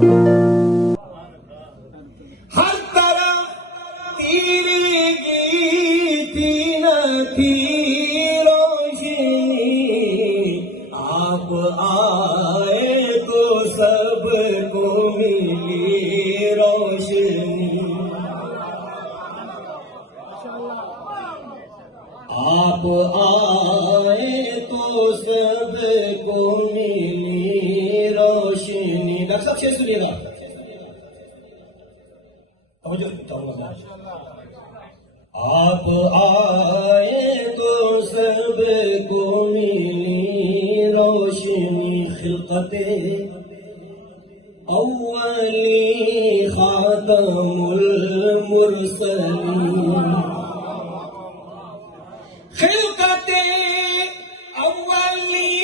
ہر طرف تیرگی تھی نہ تھی روشنی، آپ آئے تو سب کو ملی روشنی، آپ آئے تو سب کو ملی روشنی۔ ڈاکٹر صاحب شعر سنیے گا، آپ آئے تو سب کو ملی روشنی، خلقت اولی خاتم المرسلین، خلقت اولی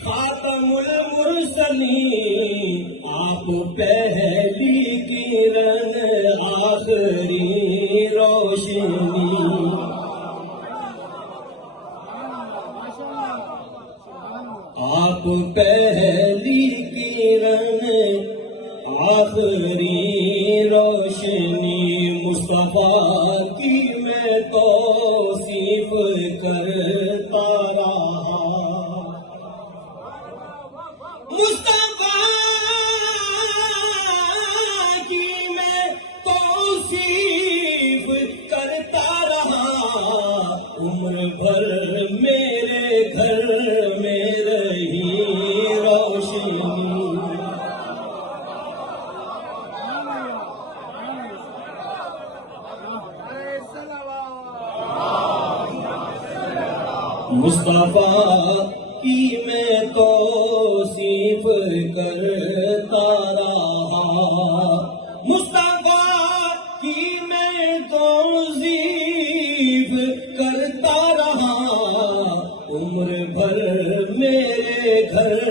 خاتم المرسلین، آپ پہلی کرن آخری روشنی، آپ پہلی کرن آخری روشنی، مصطفیٰ کی میں توصیف کرتا رہا، مصطفیٰ کی میں توصیف کرتا رہا، عمر بھر میرے گھر میں رہی روشنی، مصطفیٰ کی میں توصیف کرتا رہا، مصطفیٰ کی میں توصیف کرتا رہا، عمر بھر میرے گھر